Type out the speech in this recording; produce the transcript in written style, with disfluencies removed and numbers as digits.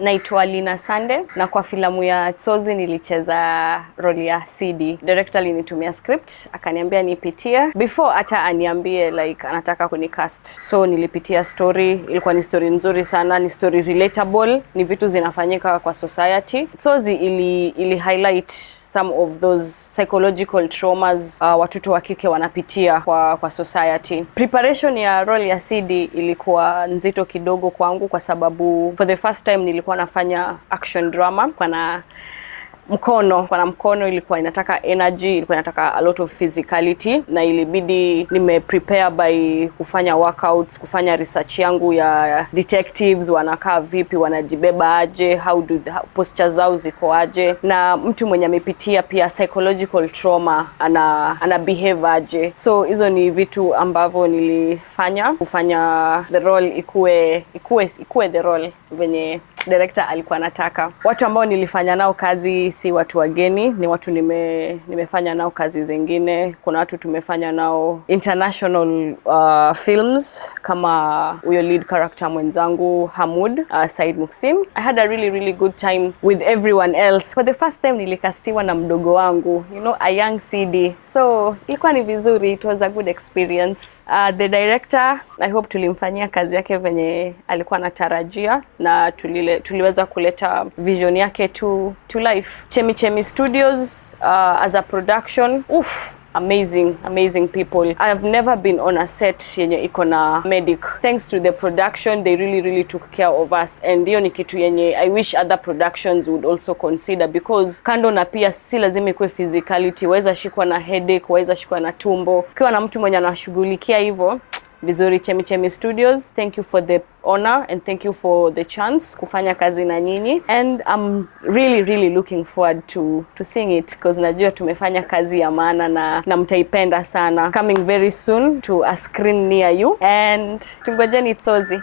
Naitwa Lina Sande na kwa filamu ya Tsozi nilicheza role ya CD. Director alinitumia script, akaniambia nipitie before hata aniambie like anataka kunicast. So nilipitia story, ilikuwa ni story nzuri sana, ni story relatable, ni vitu zinafanyika kwa society. Tsozi ili highlight some of those psychological traumas watoto wa kike wanapitia kwa society. Preparation ya role ya CD ilikuwa nzito kidogo kwangu kwa sababu for the first time nilikuwa nafanya action drama. Kwa mkono ilikuwa inataka energy, ilikuwa inataka a lot of physicality, na ilibidi prepare by kufanya workouts, kufanya research yangu ya detectives, wanakaa vipi, wanajibeba aje, postures zao ziko aje, na mtu mwenye amepitia pia psychological trauma ana behave aje. So hizo ni vitu ambavyo nilifanya kufanya the role ikue the role venye director alikuwa anataka. Watu ambao nilifanya nao kazi si watu wageni, ni watu nimefanya nao kazi zingine. Kuna watu tumefanya nao international films kama huyo lead character mwenzangu Hamud, Said Muksim. I had a really good time with everyone else. For the first time nilikastiwa na mdogo wangu, a young CD. So ilikuwa ni vizuri, it was a good experience. The director, I hope tulimfanyia kazi yake venye alikuwa anatarajia na tuliweza kuleta vision yake to life. Chemichemi Studios as a production, amazing people. I have never been on a set yenye iko na medic. Thanks to the production, they really took care of us, and hiyo ni kitu yenye I wish other productions would also consider, because kando na pia si lazima ikuwe physicality, waweza shikwa na headache, waweza shikwa na tumbo. Ukiwa na mtu mwenye anashughulikia hivyo vizuri. Chemichemi Studios, thank you for the honor and thank you for the chance kufanya kazi na nyinyi, and I'm really looking forward to seeing it, because najua tumefanya kazi ya maana na mtaipenda sana. Coming very soon to a screen near you, and tungojeni Tsozi.